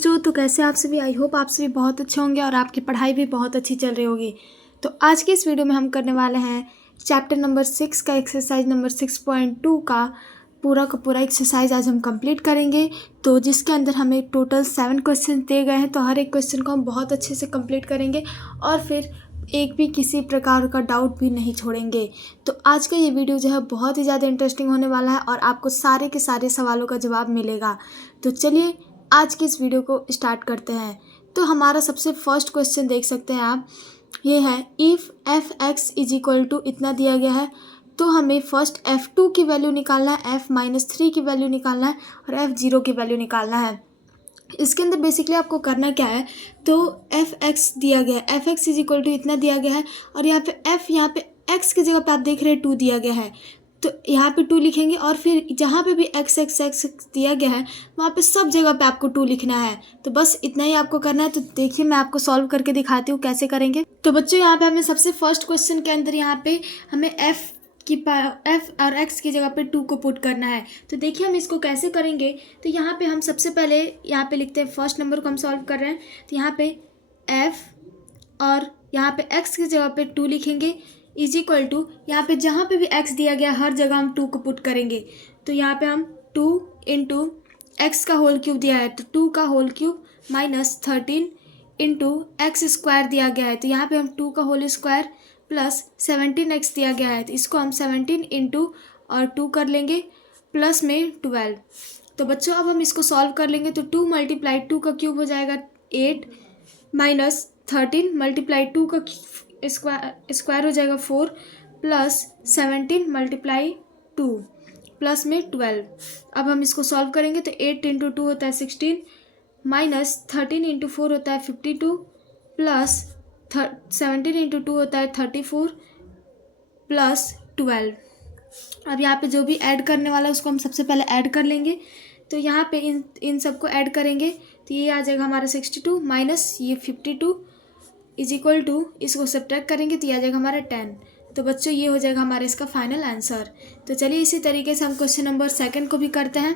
बच्चों, तो कैसे आप सभी। आई होप आप सभी बहुत अच्छे होंगे और आपकी पढ़ाई भी बहुत अच्छी चल रही होगी। तो आज की इस वीडियो में हम करने वाले हैं चैप्टर नंबर 6 का एक्सरसाइज नंबर 6.2 का पूरा एक्सरसाइज आज हम कंप्लीट करेंगे। तो जिसके अंदर हमें टोटल 7 क्वेश्चन दिए गए हैं, तो हर एक क्वेश्चन को हम बहुत अच्छे से कंप्लीट करेंगे और फिर एक भी किसी प्रकार का डाउट भी नहीं छोड़ेंगे। तो आज का ये वीडियो जो है बहुत ही ज़्यादा इंटरेस्टिंग होने वाला है और आपको सारे के सारे सवालों का जवाब मिलेगा। तो चलिए आज की इस वीडियो को स्टार्ट करते हैं। तो हमारा सबसे फर्स्ट क्वेश्चन देख सकते हैं आप, ये है if f x is equal to इतना दिया गया है। तो हमें फर्स्ट F2 की वैल्यू निकालना है, F-3 की वैल्यू निकालना है और F0 की वैल्यू निकालना है। इसके अंदर बेसिकली आपको करना क्या है, तो एफ एक्स दिया गया है, f x is equal to इतना दिया गया है और यहाँ पे एक्स की जगह पे आप देख रहे हैं 2 दिया गया है, तो यहाँ पे 2 लिखेंगे और फिर जहाँ पे भी एक्स एक्स एक्स दिया गया है वहाँ पे सब जगह पे आपको 2 लिखना है। तो बस इतना ही आपको करना है। तो देखिए मैं आपको सॉल्व करके दिखाती हूँ कैसे करेंगे। तो बच्चों यहाँ पे हमें सबसे फर्स्ट क्वेश्चन के अंदर यहाँ पे हमें एफ और एक्स की जगह पे 2 को पुट करना है। तो देखिए हम इसको कैसे करेंगे। तो यहाँ पे हम सबसे पहले यहाँ पे लिखते हैं, फर्स्ट नंबर को हम सॉल्व कर रहे हैं। तो यहाँ पे f और यहाँ पे x की जगह पे 2 लिखेंगे इज इक्वल टू, यहाँ पे जहाँ पे भी x दिया गया हर जगह हम 2 को पुट करेंगे। तो यहाँ पे हम 2 इंटू एक्स का होल क्यूब दिया है, तो 2 का whole cube minus 13 into x square दिया गया है, तो यहाँ पे हम 2 का होल स्क्वायर प्लस 17x दिया गया है, तो इसको हम 17 इंटू और 2 कर लेंगे प्लस में 12। तो बच्चों अब हम इसको सॉल्व कर लेंगे। तो 2 मल्टीप्लाई 2 का क्यूब हो जाएगा 8 माइनस 13 मल्टीप्लाई 2 का स्क्वायर हो जाएगा 4 प्लस 17 मल्टीप्लाई 2 प्लस में 12। अब हम इसको सॉल्व करेंगे तो 8 इंटू 2 होता है 16 माइनस 13 इंटू 4 होता है 52 प्लस 17 इंटू 2 होता है 34 प्लस 12। अब यहाँ पे जो भी ऐड करने वाला है उसको हम सबसे पहले ऐड कर लेंगे। तो यहाँ पे इन सबको ऐड करेंगे तो ये आ जाएगा हमारा 62 माइनस ये 52 इज इक्वल टू, इसको सब्ट्रैक्ट करेंगे तो ये आ जाएगा हमारा 10। तो बच्चों ये हो जाएगा हमारा इसका फाइनल आंसर। तो चलिए इसी तरीके से हम क्वेश्चन नंबर 2 को भी करते हैं।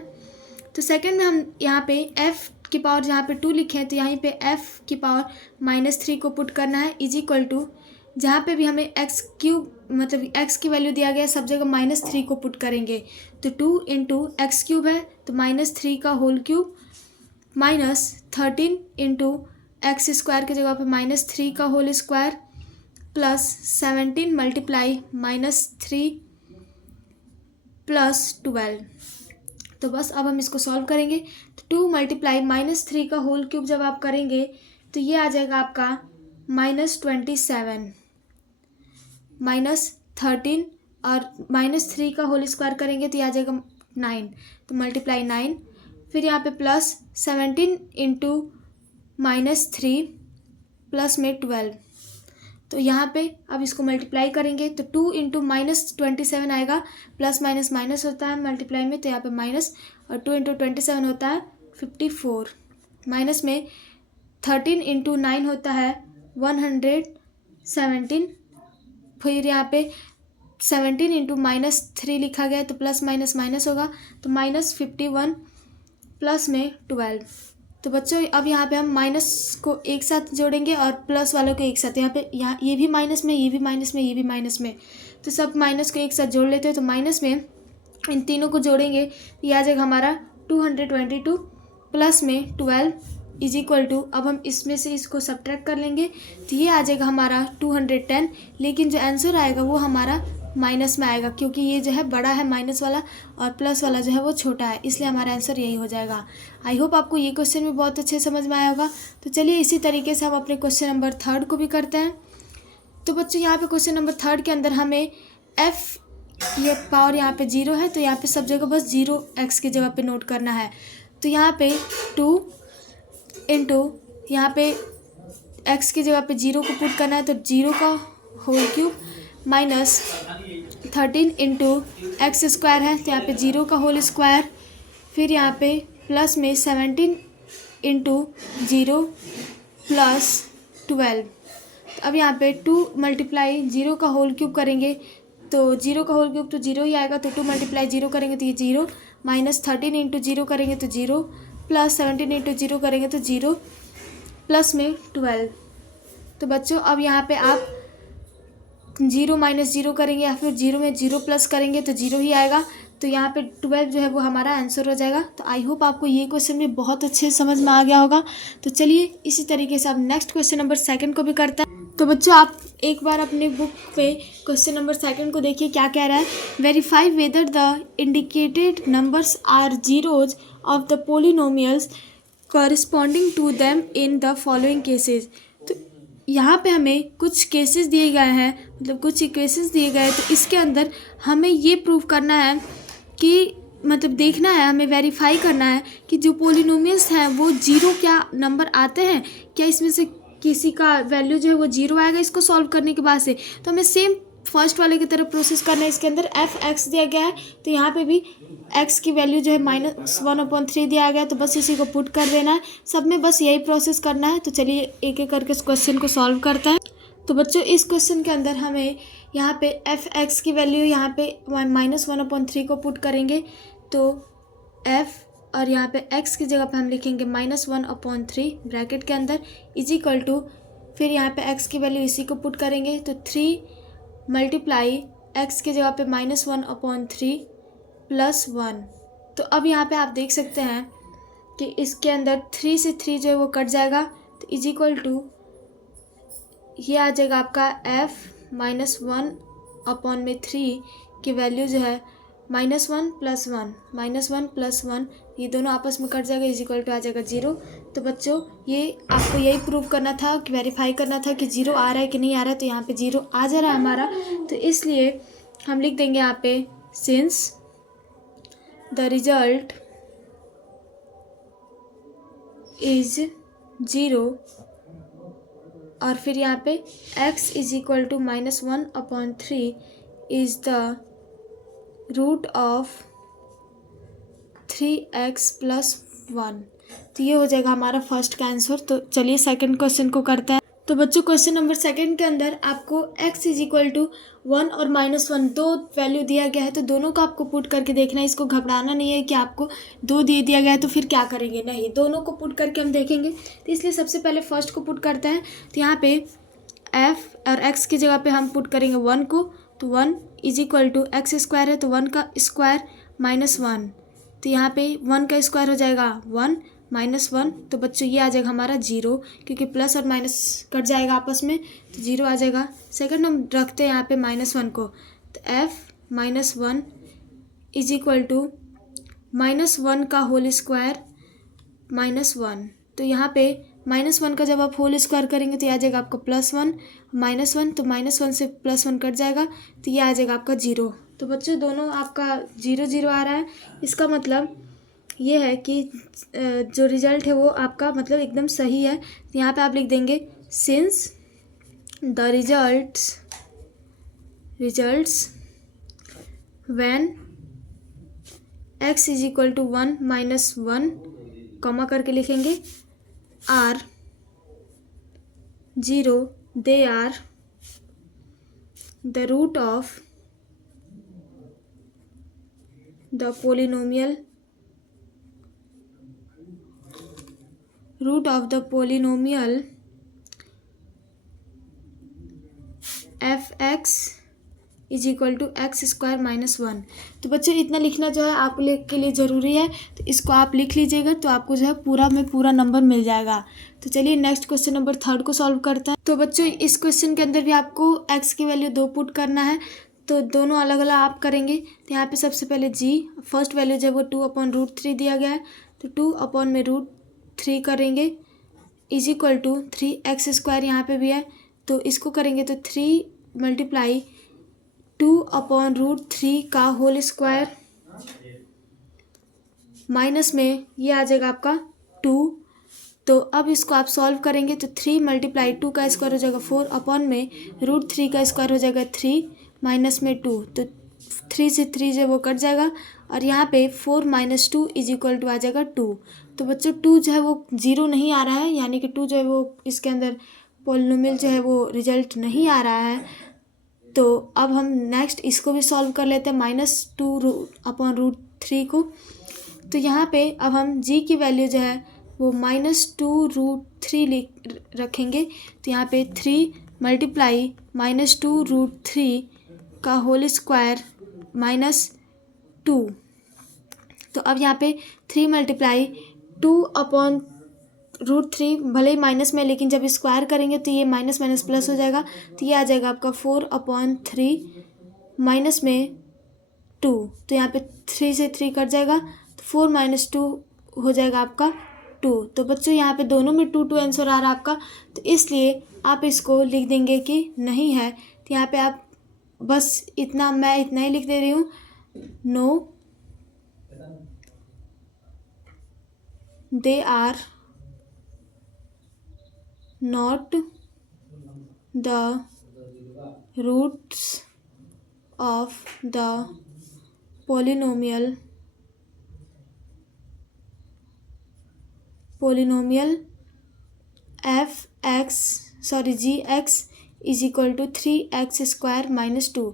तो सेकंड में हम यहाँ पे f की पावर जहाँ पे 2 लिखे हैं, तो यहाँ पे f की पावर -3 को पुट करना है इज इक्वल टू, जहाँ पे भी हमें x क्यूब मतलब x की वैल्यू दिया गया है सब जगह -3 को पुट करेंगे। तो 2 इंटू एक्स क्यूब है तो -3 का whole cube minus 13 into x square की जगह पे -3 का whole square plus 17 multiply -3 plus 12। तो बस अब हम इसको सॉल्व करेंगे। तो 2 मल्टीप्लाई -3 का होल क्यूब जब आप करेंगे तो ये आ जाएगा आपका -27 माइनस 13 और -3 का होल स्क्वायर करेंगे तो ये आ जाएगा 9, तो मल्टीप्लाई 9 फिर यहाँ पे प्लस 17 इंटू -3 प्लस में 12। तो यहाँ पे अब इसको मल्टीप्लाई करेंगे तो 2 इंटू -27 आएगा, प्लस माइनस माइनस होता है मल्टीप्लाई में, तो यहाँ पे माइनस और 2 इंटू 27 होता है 54, माइनस में 13 इंटू 9 होता है 117, फिर यहाँ पे 17 इंटू -3 लिखा गया है तो प्लस माइनस माइनस होगा तो -51 प्लस में 12। तो बच्चों अब यहाँ पे हम माइनस को एक साथ जोड़ेंगे और प्लस वालों को एक साथ, यहाँ ये भी माइनस में, ये भी माइनस में, ये भी माइनस में, तो सब माइनस को एक साथ जोड़ लेते हैं। तो माइनस में इन तीनों को जोड़ेंगे ये आ जाएगा हमारा 222 प्लस में 12 इज इक्वल टू, अब हम इसमें से इसको सब्ट्रैक्ट कर लेंगे तो ये आ जाएगा हमारा 210, लेकिन जो आंसर आएगा वो हमारा माइनस में आएगा क्योंकि ये जो है बड़ा है माइनस वाला और प्लस वाला जो है वो छोटा है, इसलिए हमारा आंसर यही हो जाएगा। आई होप आपको ये क्वेश्चन भी बहुत अच्छे समझ में आया होगा। तो चलिए इसी तरीके से हम अपने क्वेश्चन नंबर 3 को भी करते हैं। तो बच्चों यहाँ पे क्वेश्चन नंबर 3 के अंदर हमें f ये पावर यहाँ पे 0 है, तो यहाँ पे सब जगह बस 0 x की जगह पे नोट करना है। तो यहाँ पे 2 इंटू यहाँ पे x की जगह पे 0 को पुट करना है, तो 0 का whole cube minus 13 into x square है, तो यहाँ पे 0 का होल स्क्वायर, फिर यहाँ पे प्लस में 17 इंटू 0 प्लस 12। तो अब यहाँ पे 2 मल्टीप्लाई 0 का होल क्यूब करेंगे तो 0 का होल क्यूब तो 0 ही आएगा, तो 2 मल्टीप्लाई 0 करेंगे तो ये 0 माइनस 13 इंटू 0 करेंगे तो 0 प्लस 17 इंटू 0 करेंगे तो 0 प्लस में 12। तो बच्चों अब यहाँ पे आप 0 माइनस 0 करेंगे या फिर 0 में 0 प्लस करेंगे तो 0 ही आएगा। तो यहाँ पे 12 जो है वो हमारा आंसर हो जाएगा। तो आई होप आपको ये क्वेश्चन भी बहुत अच्छे से समझ में आ गया होगा। तो चलिए इसी तरीके से आप नेक्स्ट क्वेश्चन नंबर 2 को भी करते हैं। तो बच्चों आप एक बार अपने बुक पे क्वेश्चन नंबर 2 को देखिए क्या कह रहा है। Verify whether the indicated numbers are zeroes of the polynomials corresponding to them in the following cases. तो यहाँ पे हमें कुछ केसेस दिए गए हैं, मतलब कुछ इक्वेशंस दिए गए हैं। तो इसके अंदर हमें ये प्रूव करना है कि मतलब देखना है, हमें वेरीफाई करना है कि जो पोलिनोमियल्स हैं वो जीरो क्या नंबर आते हैं, क्या इसमें से किसी का वैल्यू जो है वो जीरो आएगा इसको सॉल्व करने के बाद से। तो हमें सेम फर्स्ट वाले की तरह प्रोसेस करना है। इसके अंदर एफ एक्स दिया गया है, तो यहाँ पे भी एक्स की वैल्यू जो है -1/3 दिया गया है, तो बस इसी को पुट कर देना है। सब में बस यही प्रोसेस करना है। तो चलिए एक एक करके इस क्वेश्चन को सॉल्व करते हैं। तो बच्चों इस क्वेश्चन के अंदर हमें यहाँ पे एफ एक्स की वैल्यू यहाँ पे -1/3 को पुट करेंगे। तो एफ और यहाँ पे एक्स की जगह पे हम लिखेंगे -1/3 ब्रैकेट के अंदर इज इक्वल टू, फिर यहाँ पे एक्स की वैल्यू इसी को पुट करेंगे तो 3 मल्टीप्लाई एक्स की जगह पे -1/3 प्लस 1। तो अब यहाँ पे आप देख सकते हैं कि इसके अंदर 3 से 3 जो है वो कट जाएगा, तो इज इक्वल टू ये आ जाएगा आपका f -1/3 की वैल्यू जो है -1 + 1 -1 + 1, ये दोनों आपस में कट जाएगा, इज इक्वल टू आ जाएगा 0। तो बच्चों ये आपको यही प्रूव करना था कि वेरीफाई करना था कि 0 आ रहा है कि नहीं आ रहा है। तो यहाँ पे 0 आ जा रहा है हमारा, तो इसलिए हम लिख देंगे यहाँ पे सिंस द रिजल्ट इज 0, और फिर यहाँ पे x is equal to -1/3 is the root of 3x + 1। तो ये हो जाएगा हमारा फर्स्ट का आंसर। तो चलिए सेकंड क्वेश्चन को करते हैं। तो बच्चों क्वेश्चन नंबर 2 के अंदर आपको x इज इक्वल टू 1 और -1 दो वैल्यू दिया गया है, तो दोनों को आपको पुट करके देखना है। इसको घबराना नहीं है कि आपको 2 दे दिया गया है तो फिर क्या करेंगे, नहीं, दोनों को पुट करके हम देखेंगे। तो इसलिए सबसे पहले फर्स्ट को पुट करते हैं। तो यहाँ पे f और x की जगह पे हम पुट करेंगे 1 को, तो 1 इज इक्वल टू x² है तो 1 का स्क्वायर -1, तो यहाँ पे 1 का स्क्वायर हो जाएगा 1 -1। तो बच्चों ये आ जाएगा हमारा 0, क्योंकि प्लस और माइनस कट जाएगा आपस में, तो 0 आ जाएगा। सेकंड हम रखते हैं यहाँ पे -1 को, तो f -1 इज इक्वल टू -1 का होल स्क्वायर -1। तो यहाँ पे -1 का जब आप होल स्क्वायर करेंगे तो ये आ जाएगा आपका +1 -1, तो -1 से +1 कट जाएगा, तो ये आ जाएगा आपका 0। तो बच्चों दोनों आपका 0 0 आ रहा है। इसका मतलब ये है कि जो रिजल्ट है वो आपका मतलब एकदम सही है। तो यहाँ पे आप लिख देंगे since the results when x is equal to 1 -1 comma करके लिखेंगे are 0, they are the root of the polynomial f(x) is equal to x² -1। तो बच्चों इतना लिखना जो है आप लोग के लिए ज़रूरी है, तो इसको आप लिख लीजिएगा तो आपको जो है पूरा में पूरा नंबर मिल जाएगा। तो चलिए नेक्स्ट क्वेश्चन नंबर 3 को सॉल्व करते हैं। तो बच्चों इस क्वेश्चन के अंदर भी आपको x की वैल्यू 2 पुट करना है, तो दोनों अलग अलग आप करेंगे। तो यहाँ पे सबसे पहले g फर्स्ट वैल्यू जो है वो 2/√3 दिया गया है, तो 2/√3 करेंगे इज इक्वल टू 3x² यहाँ पे भी है, तो इसको करेंगे तो 3 मल्टीप्लाई 2/√3 का होल स्क्वायर माइनस में ये आ जाएगा आपका 2। तो अब इसको आप सॉल्व करेंगे तो 3 मल्टीप्लाई 2 का स्क्वायर हो जाएगा 4 अपॉन में √3 का स्क्वायर हो जाएगा 3 माइनस में 2, तो 3 से 3 जो वो कट जाएगा, और यहाँ पे 4 - 2 इज इक्वल टू आ जाएगा 2। तो बच्चों 2 जो है वो 0 नहीं आ रहा है, यानी कि 2 जो है वो इसके अंदर पोलिनोमियल जो है वो रिजल्ट नहीं आ रहा है। तो अब हम नेक्स्ट इसको भी सॉल्व कर लेते हैं -2/√3 को। तो यहाँ पे अब हम g की वैल्यू जो है वो -2√3 रखेंगे। तो यहाँ पे 3 मल्टीप्लाई -2√3 का होल स्क्वायर -2। तो अब यहाँ पे 3 मल्टीप्लाई 2/√3 भले ही माइनस में, लेकिन जब स्क्वायर करेंगे तो ये माइनस माइनस प्लस हो जाएगा। तो ये आ जाएगा आपका 4/3 माइनस में 2। तो यहाँ पे 3 से 3 कट जाएगा, तो 4 - 2 हो जाएगा आपका 2। तो बच्चों यहाँ पे दोनों में 2 आंसर आ रहा है आपका, तो इसलिए आप इसको लिख देंगे कि नहीं है। तो यहाँ पे आप बस इतना, मैं इतना ही लिख दे रही हूँ, no they are not the roots of the polynomial gx is equal to 3x² - 2।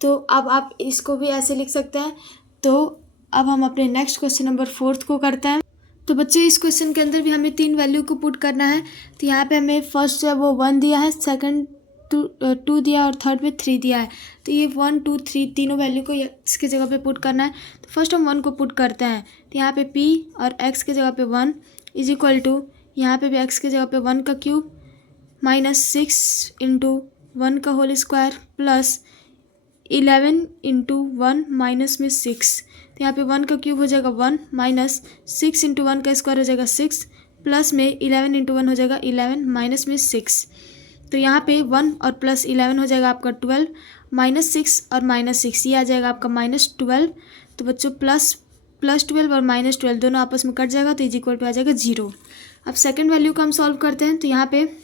तो अब आप इसको भी ऐसे लिख सकते हैं। तो अब हम अपने नेक्स्ट क्वेश्चन नंबर 4 को करते हैं। तो बच्चे इस क्वेश्चन के अंदर भी हमें 3 वैल्यू को पुट करना है। तो यहाँ पे हमें फर्स्ट जो है वो 1 दिया है, सेकंड 2 दिया और थर्ड में 3 दिया है। तो ये 1 2 3 तीनों वैल्यू को इसके जगह पे पुट करना है। तो फर्स्ट हम 1 को पुट करते हैं। तो यहाँ पे p और x के जगह पे 1 इज इक्वल टू, यहाँ पे भी x के जगह पे 1 का क्यूब -6 × 1 का होल स्क्वायर प्लस 11 × 1 माइनस में 6। तो यहाँ पे 1 का क्यूब हो जाएगा 1 माइनस 6 × 1 का स्क्वायर हो जाएगा 6 प्लस में 11 × 1 हो जाएगा 11 माइनस में 6। तो यहाँ पे 1 और प्लस 11 हो जाएगा आपका 12, -6 और -6 ये आ जाएगा आपका -12। तो बच्चों प्लस 12 और -12 दोनों आपस में कट जाएगा, तो इज इक्वल टू आ जाएगा 0। अब सेकंड वैल्यू को हम सॉल्व करते हैं। तो यहाँ पे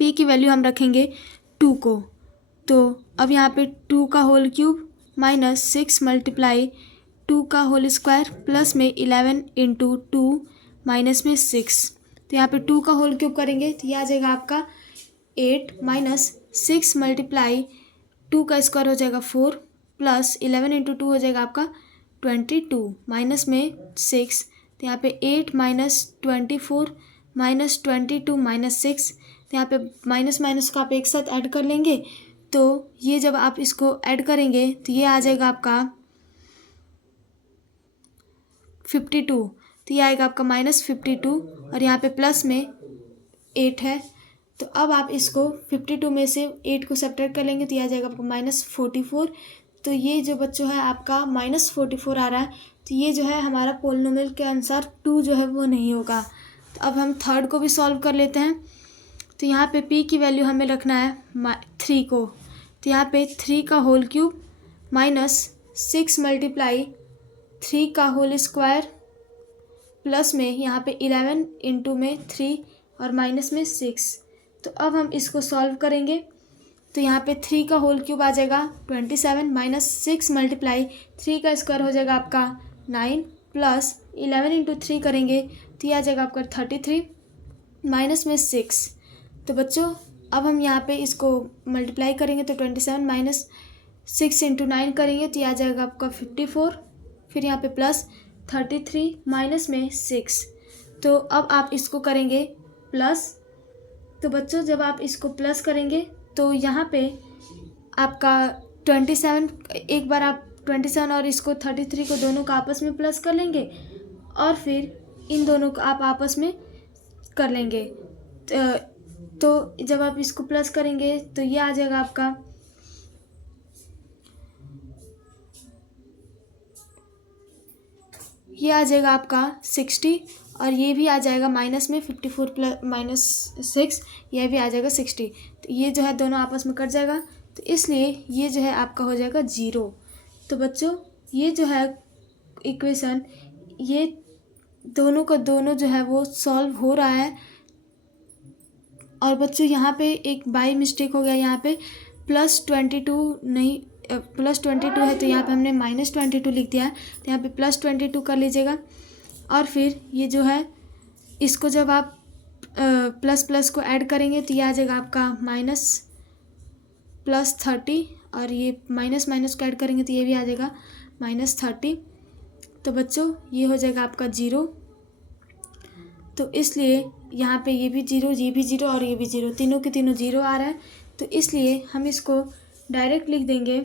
p की वैल्यू हम रखेंगे 2 को। तो अब यहाँ पे 2 का होल क्यूब -6 मल्टीप्लाई 2 का होल स्क्वायर प्लस में 11 × 2 माइनस में 6। तो यहाँ पे 2 का होल क्यूब करेंगे तो ये आ जाएगा आपका 8 -6 मल्टीप्लाई 2 का स्क्वायर हो जाएगा 4 प्लस 11 × 2 हो जाएगा आपका 22 माइनस में 6। तो यहाँ पे 8 -24 -22 -6। तो यहाँ पे माइनस माइनस को आप एक साथ ऐड कर लेंगे। तो ये जब आप इसको ऐड करेंगे तो ये आ जाएगा आपका 52। तो ये आएगा आपका -52 और यहाँ पे प्लस में 8 है। तो अब आप इसको 52 में से 8 को सब्ट्रैक्ट कर लेंगे तो ये आ जाएगा आपको -44। तो ये जो बच्चों है आपका -44 आ रहा है। तो ये जो है हमारा पोलिनोमियल के अनुसार 2 जो है वो नहीं होगा। तो अब हम थर्ड को भी सॉल्व कर लेते हैं। तो यहाँ पे p की वैल्यू हमें रखना है 3 को। तो यहाँ पे 3 का होल क्यूब -6 मल्टीप्लाई 3 का होल स्क्वायर प्लस में यहाँ पे 11 × में 3 और माइनस में 6। तो अब हम इसको सॉल्व करेंगे। तो यहाँ पे 3 का होल क्यूब आ जाएगा 27 -6 मल्टीप्लाई 3 का स्क्वायर हो जाएगा आपका 9 प्लस 11 × 3 करेंगे तो ये आ जाएगा आपका 33 माइनस में 6। तो बच्चों अब हम यहाँ पे इसको मल्टीप्लाई करेंगे तो 27 - 6 × 9 करेंगे तो ये आ जाएगा आपका 54। फिर यहाँ पे प्लस 33 माइनस में 6। तो अब आप इसको करेंगे प्लस। तो बच्चों जब आप इसको प्लस करेंगे तो यहाँ पे आपका 27, एक बार आप 27 और इसको 33 को दोनों का आपस में प्लस कर लेंगे और फिर इन दोनों को आप आपस में कर लेंगे। तो जब आप इसको प्लस करेंगे तो ये आ जाएगा आपका ये आ जाएगा आपका 60 और ये भी आ जाएगा माइनस में 54 प्लस -6 यह भी आ जाएगा 60। तो ये जो है दोनों आपस में कट जाएगा तो इसलिए ये जो है आपका हो जाएगा 0। तो बच्चों ये जो है इक्वेशन ये दोनों का दोनों जो है वो सॉल्व हो रहा है। और बच्चों यहाँ पे एक बाई मिस्टेक हो गया, यहाँ पे +22 नहीं +22 है तो यहाँ पे हमने -22 लिख दिया है। तो यहाँ पे +22 कर लीजिएगा और फिर ये जो है इसको जब आप प्लस प्लस को ऐड करेंगे तो ये आ जाएगा आपका +30 और ये माइनस माइनस को ऐड करेंगे तो ये भी आ जाएगा -30 तो बच्चों ये हो जाएगा आपका 0। तो इसलिए यहाँ पे ये भी 0, ये भी 0 और ये भी 0, तीनों के तीनों 0 आ रहा है। तो इसलिए हम इसको डायरेक्ट लिख देंगे,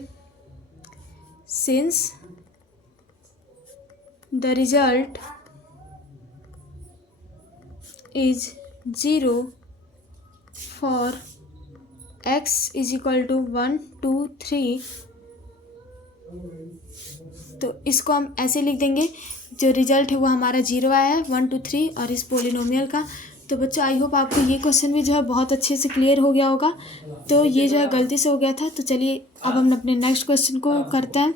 since the result is 0 for x is equal to 1 2 3। तो इसको हम ऐसे लिख देंगे, जो रिजल्ट है वो हमारा 0 आया है 1 2 3 और इस पोलिनोमियल का। तो बच्चों आई होप आपको ये क्वेश्चन भी जो है बहुत अच्छे से क्लियर हो गया होगा। तो ये जो है गलती से हो गया था। तो चलिए अब हम अपने नेक्स्ट क्वेश्चन को करते हैं।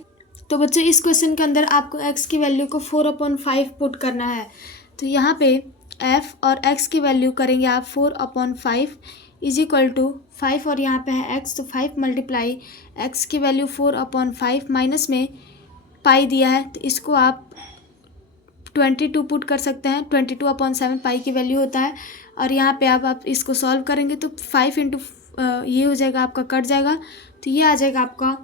तो बच्चों इस क्वेश्चन के अंदर आपको x की वैल्यू को 4/5 पुट करना है। तो यहाँ पे f और x की वैल्यू करेंगे आप 4/5 इज इक्वल टू 5 और यहाँ पे है x, तो 5 मल्टीप्लाई x की वैल्यू 4/5 माइनस में पाई दिया है, तो इसको आप 22 पुट कर सकते हैं। 22/7 पाई की वैल्यू होता है। और यहाँ पे आप इसको सॉल्व करेंगे तो 5 इंटू ये हो जाएगा आपका, कट जाएगा, तो ये आ जाएगा आपका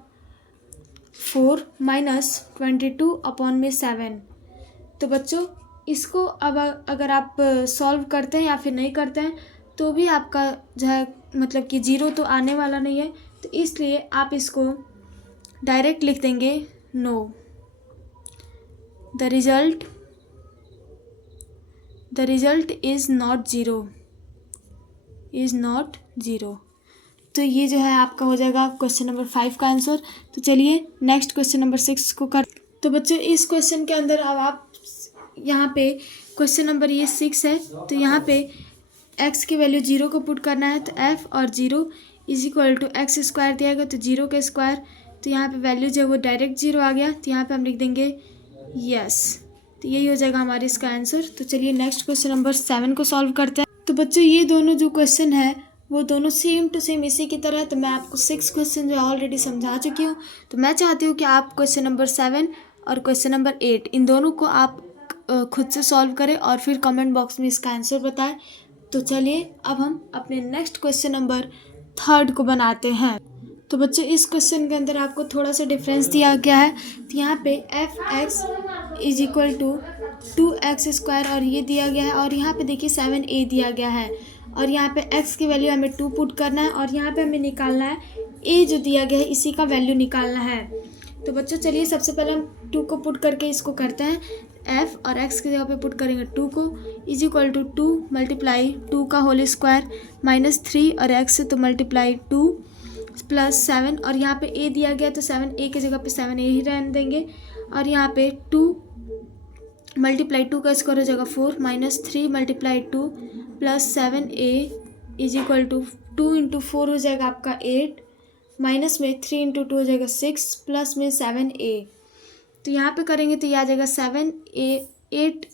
4 माइनस 22/7। तो बच्चों इसको अब अगर आप सॉल्व करते हैं या फिर नहीं करते हैं तो भी आपका जो है मतलब कि 0 तो आने वाला नहीं है। तो इसलिए आप इसको डायरेक्ट लिख देंगे, know the result is not zero. तो ये जो है आपका हो जाएगा क्वेश्चन नंबर 5 का आंसर। तो चलिए नेक्स्ट क्वेश्चन नंबर 6 को कर। तो बच्चों इस क्वेश्चन के अंदर अब आप यहाँ पे क्वेश्चन नंबर ये 6 है। तो यहाँ पे x की वैल्यू 0 को पुट करना है। तो f और 0 is equal to x square दिया गया, तो 0 का स्क्वायर, तो यहाँ पे वैल्यू जो है वो डायरेक्ट 0 आ गया। तो यहाँ पे हम लिख देंगे यस। तो यही हो जाएगा हमारे इसका आंसर। तो चलिए नेक्स्ट क्वेश्चन नंबर 7 को सॉल्व करते हैं। तो बच्चों ये दोनों जो क्वेश्चन है वो दोनों सेम टू सेम इसी की तरह है। तो मैं आपको 6 क्वेश्चन जो ऑलरेडी समझा चुकी हूँ। तो मैं चाहती हूँ कि आप क्वेश्चन नंबर 7 और क्वेश्चन नंबर 8 इन दोनों को आप खुद से सॉल्व करें और फिर कमेंट बॉक्स में इसका आंसर बताएं। तो चलिए अब हम अपने नेक्स्ट क्वेश्चन नंबर 3 को बनाते हैं। तो बच्चों इस क्वेश्चन के अंदर आपको थोड़ा सा डिफरेंस दिया गया है। तो यहाँ पे f(x) is equal to 2x² और ये दिया गया है, और यहाँ पे देखिए 7a दिया गया है, और यहाँ पे x की वैल्यू हमें 2 पुट करना है, और यहाँ पे हमें निकालना है a जो दिया गया है इसी का वैल्यू निकालना है। तो बच्चों चलिए सबसे पहले हम 2 को पुट करके इसको करते हैं। f और x की जगह पे पुट करेंगे 2 को, इज इक्वल टू 2 मल्टीप्लाई 2 का होल स्क्वायर माइनस 3 और x से तो मल्टीप्लाई 2 प्लस 7, और यहाँ पे a दिया गया तो 7a की जगह पे 7a ही रहने देंगे, और यहाँ पे 2 मल्टीप्लाई 2 का स्क्वायर हो जाएगा 4 minus 3 multiply 2 plus 7a is equal to 2 into 4 हो जाएगा आपका 8 माइनस में 3 इंटू 2 हो जाएगा 6 प्लस में 7a। तो यहाँ पे करेंगे तो ये आ जाएगा 7a, 8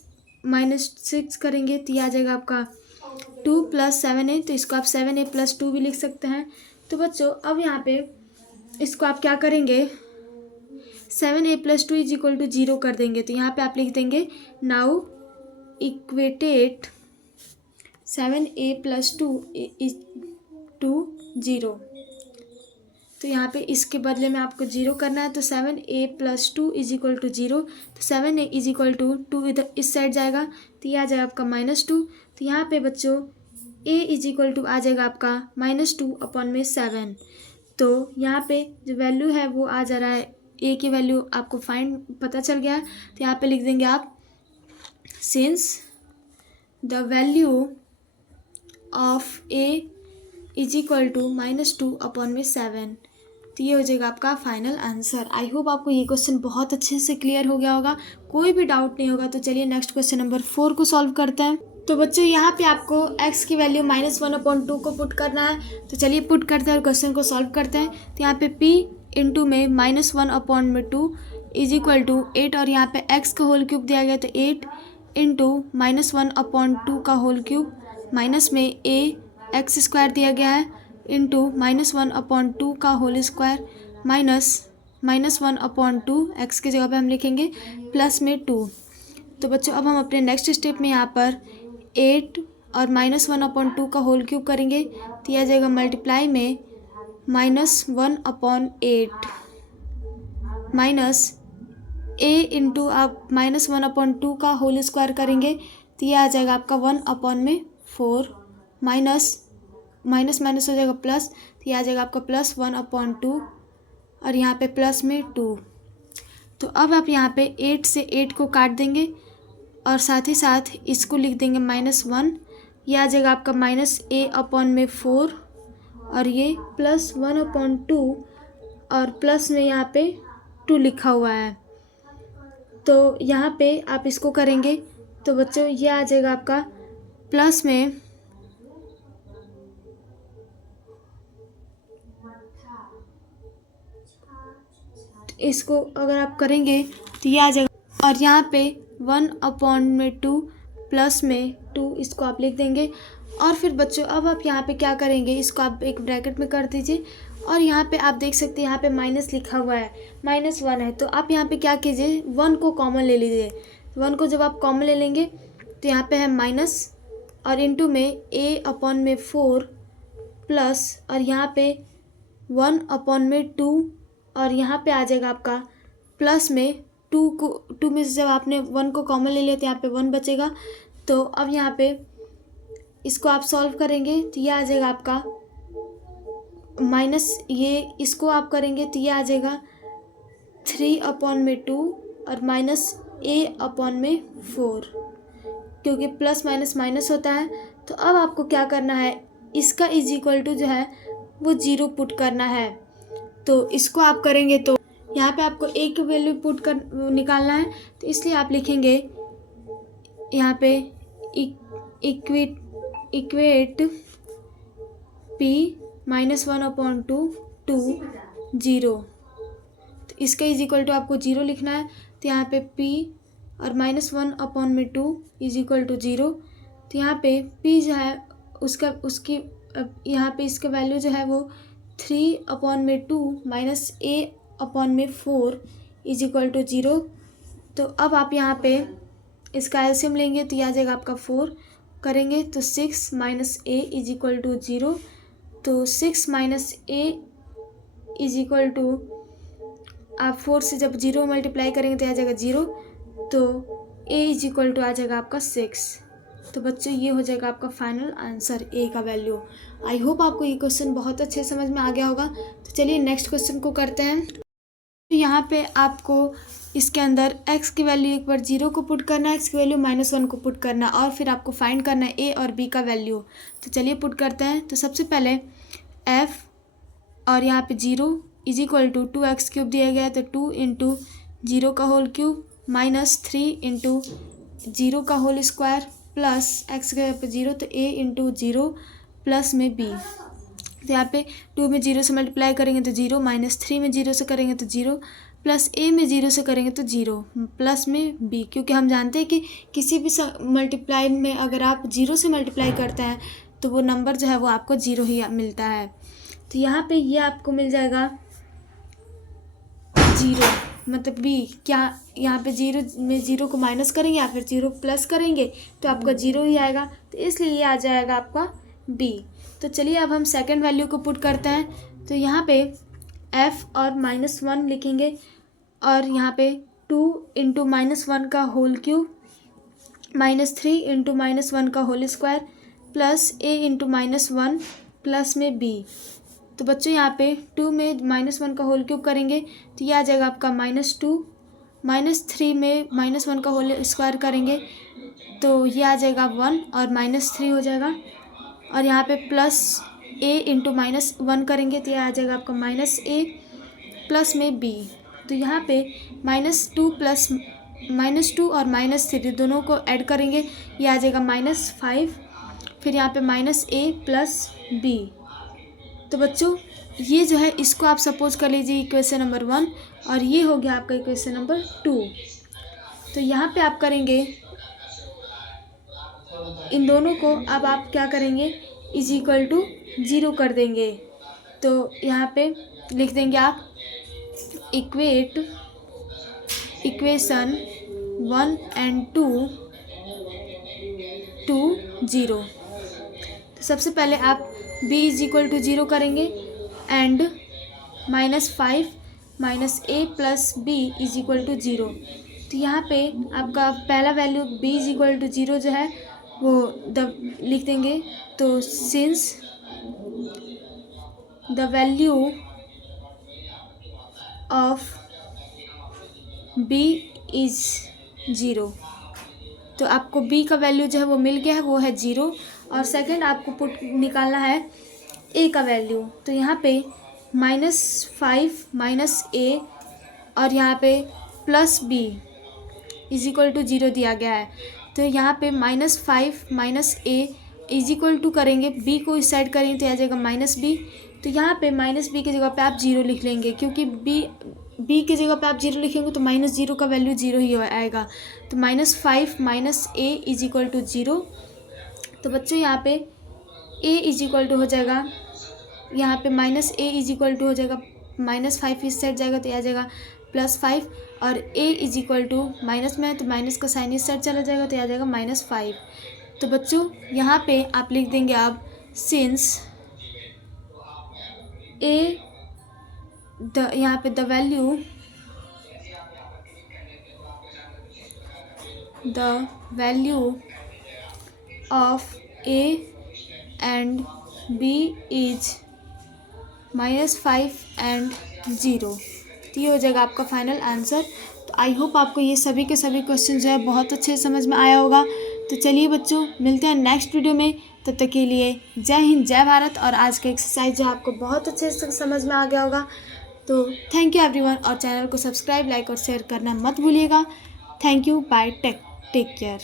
माइनस 6 करेंगे तो ये आ जाएगा आपका 2 प्लस 7a। तो इसको आप 7a प्लस 2 भी लिख सकते हैं। तो बच्चों अब यहाँ पे इसको आप क्या करेंगे, 7a plus 2 is equal to 0 कर देंगे। तो यहाँ पे आप लिख देंगे now equated 7a plus 2 is to 0। तो यहाँ पे इसके बदले में आपको 0 करना है। तो 7a plus 2 is equal to 0। तो 7a इज इक्वल टू 2 इधर इस साइड जाएगा तो ये आ जाएगा आपका -2। तो यहाँ पे बच्चों a इज इक्वल टू आ जाएगा आपका -2/7। तो यहाँ पे जो वैल्यू है वो आ जा रहा है, a की वैल्यू आपको फाइंड पता चल गया है। तो यहाँ पे लिख देंगे आप since the value of a is equal to -2/7। तो ये हो जाएगा आपका फाइनल आंसर। आई होप आपको ये क्वेश्चन बहुत अच्छे से क्लियर हो गया होगा, कोई भी डाउट नहीं होगा। तो चलिए नेक्स्ट क्वेश्चन नंबर 4 को सॉल्व करते हैं। तो बच्चों यहाँ पे आपको x की वैल्यू -1/2 को पुट करना है। तो चलिए पुट करते हैं और क्वेश्चन को सॉल्व करते हैं। तो यहाँ पे p इंटू में -1/2 इज इक्वल टू 8, और यहाँ पे x का होल क्यूब दिया गया तो 8 इंटू -1/2 का होल क्यूब माइनस में a x स्क्वायर दिया गया है इंटू -1/2 का होल स्क्वायर माइनस -1/2 x की जगह पे हम लिखेंगे प्लस में 2। तो बच्चों अब हम अपने नेक्स्ट स्टेप में यहाँ पर 8 और -1/2 का होल क्यूब करेंगे तो यह आ जाएगा मल्टीप्लाई में -1/8 माइनस ए इंटू आप -1/2 का होल स्क्वायर करेंगे तो ये आ जाएगा आपका 1/4 माइनस माइनस माइनस हो जाएगा प्लस, तो ये आ जाएगा आपका +1/2 और यहाँ पे प्लस में 2। तो अब आप यहाँ पे 8 से 8 को काट देंगे और साथ ही साथ इसको लिख देंगे -1। ये आ जाएगा आपका -a/4 और ये +1/2 और प्लस में यहाँ पे 2 लिखा हुआ है। तो यहाँ पे आप इसको करेंगे तो बच्चों ये आ जाएगा आपका प्लस में इसको अगर आप करेंगे तो ये आ जाएगा और यहाँ पे 1/2 प्लस में 2 इसको आप लिख देंगे। और फिर बच्चों अब आप यहाँ पे क्या करेंगे, इसको आप एक ब्रैकेट में कर दीजिए और यहाँ पे आप देख सकते हैं यहाँ पे माइनस लिखा हुआ है, -1 है। तो आप यहाँ पे क्या कीजिए 1 को कॉमन ले लीजिए। 1 को जब आप कॉमन ले लेंगे तो यहाँ पे है माइनस और इंटू में a/4 प्लस और यहाँ पे 1/2 और यहाँ पे आ जाएगा आपका प्लस में 2 में से जब आपने 1 को कॉमन ले लिया तो यहाँ पे 1 बचेगा। तो अब यहाँ पे इसको आप सॉल्व करेंगे तो ये आ जाएगा आपका माइनस, ये इसको आप करेंगे तो ये आ जाएगा 3/2 और -a/4 क्योंकि प्लस माइनस माइनस होता है। तो अब आपको क्या करना है, इसका = जो है वो 0 पुट करना है। तो इसको आप करेंगे तो यहाँ पे आपको a की वैल्यू पुट कर निकालना है, तो इसलिए आप लिखेंगे यहाँ पे इक्वेट p -1/2 टू 0। तो इसका = आपको 0 लिखना है। तो यहाँ पे p और -1/2 = 0। तो यहाँ पे p जो है उसकी यहाँ पे इसका वैल्यू जो है वो 3/2 -a/4 = 0। तो अब आप यहाँ पे इसका एलसीएम लेंगे तो यह आ जाएगा आपका 4 करेंगे तो 6 - a = 0। तो 6 - a = आप 4 से जब 0 मल्टीप्लाई करेंगे तो आ जाएगा 0। तो a = आ जाएगा आपका 6। तो बच्चों ये हो जाएगा आपका फाइनल आंसर a का वैल्यू। आई होप आपको ये क्वेश्चन बहुत अच्छे समझ में आ गया होगा। तो चलिए नेक्स्ट क्वेश्चन को करते हैं। तो यहाँ पे आपको इसके अंदर x की वैल्यू एक बार 0 को पुट करना है, x की वैल्यू -1 को पुट करना है और फिर आपको फाइंड करना है a और b का वैल्यू। तो चलिए पुट करते हैं। तो सबसे पहले f और यहाँ पे 0 = 2x³ दिया गया है, तो 2 × 0 का होल क्यूब -3 × 0 का होल स्क्वायर प्लस x के पे 0 तो a × 0 प्लस में b। तो यहाँ पे 2 में 0 से मल्टीप्लाई करेंगे तो 0, -3 में 0 से करेंगे तो 0, प्लस a में 0 से करेंगे तो 0, प्लस में b। क्योंकि हम जानते हैं कि किसी भी मल्टीप्लाई में अगर आप 0 से मल्टीप्लाई करते हैं तो वो नंबर जो है वो आपको 0 ही मिलता है। तो यहाँ पे ये आपको मिल जाएगा 0, मतलब b। क्या यहाँ पे 0 में 0 को माइनस करेंगे या फिर 0 प्लस करेंगे तो आपका 0 ही आएगा, तो इसलिए ये आ जाएगा आपका b। तो चलिए अब हम सेकंड वैल्यू को पुट करते हैं। तो यहाँ पे f और -1 लिखेंगे और यहाँ पे 2 × -1 का होल क्यूब -3 × -1 का whole square plus a × -1 plus में b। तो बच्चों यहाँ पे 2 में -1 का होल क्यूब करेंगे तो ये आ जाएगा आपका -2, -3 में -1 का होल स्क्वायर करेंगे तो ये आ जाएगा 1 और -3 हो जाएगा। और यहाँ पे प्लस a × -1 करेंगे तो ये आ जाएगा आपका -a प्लस में b। तो यहाँ पे -2 और -3 दोनों को ऐड करेंगे, ये आ जाएगा -5, फिर यहाँ पे -a प्लस b। तो बच्चों ये जो है इसको आप सपोज कर लीजिए इक्वेशन नंबर 1 और ये हो गया आपका इक्वेशन नंबर 2। तो यहाँ पे आप करेंगे इन दोनों को, अब आप क्या करेंगे = 0 कर देंगे। तो यहाँ पे लिख देंगे आप इक्वेशन 1 और 2 टू 0। तो सबसे पहले आप b = 0 करेंगे and -5 minus a plus b is equal to 0। तो यहाँ पे आपका पहला value b is equal to 0 जो है वो लिख देंगे। तो since the value of b is 0, तो आपको b का वैल्यू जो है वो मिल गया है, वो है 0। और सेकंड आपको पुट निकालना है a का वैल्यू। तो यहाँ पे -5 माइनस a और यहाँ पे plus b is equal to 0 दिया गया है। तो यहाँ पे -5 minus a is equal to करेंगे, b को इस साइड करेंगे तो आ जाएगा -b। तो यहाँ पे -b की जगह पे आप 0 लिख लेंगे, क्योंकि b की जगह पे आप 0 लिखेंगे तो -0 का वैल्यू 0 ही आएगा। तो -5 minus a is equal to 0। तो बच्चों यहाँ पे a इज इक्वल टू हो जाएगा, यहाँ पे -a इज इक्वल टू हो जाएगा -5 इस साइड जाएगा तो आ जाएगा +5, और a is equal to minus में है तो माइनस का साइन इस साइड चला जाएगा तो आ जाएगा -5। तो बच्चों यहाँ पे आप लिख देंगे अब सिंस यहाँ पे the value of a and b is -5 and 0। तो ये हो जाएगा आपका फाइनल आंसर। तो आई होप आपको ये सभी के सभी क्वेश्चन जो है बहुत अच्छे समझ में आया होगा। तो चलिए बच्चों, मिलते हैं नेक्स्ट वीडियो में। तब तक के लिए जय हिंद, जय भारत। और आज का एक्सरसाइज जो आपको बहुत अच्छे से समझ में आ गया होगा। तो थैंक यू एवरीवन, और चैनल को सब्सक्राइब, लाइक और शेयर करना मत भूलिएगा। Thank you, bye, take care.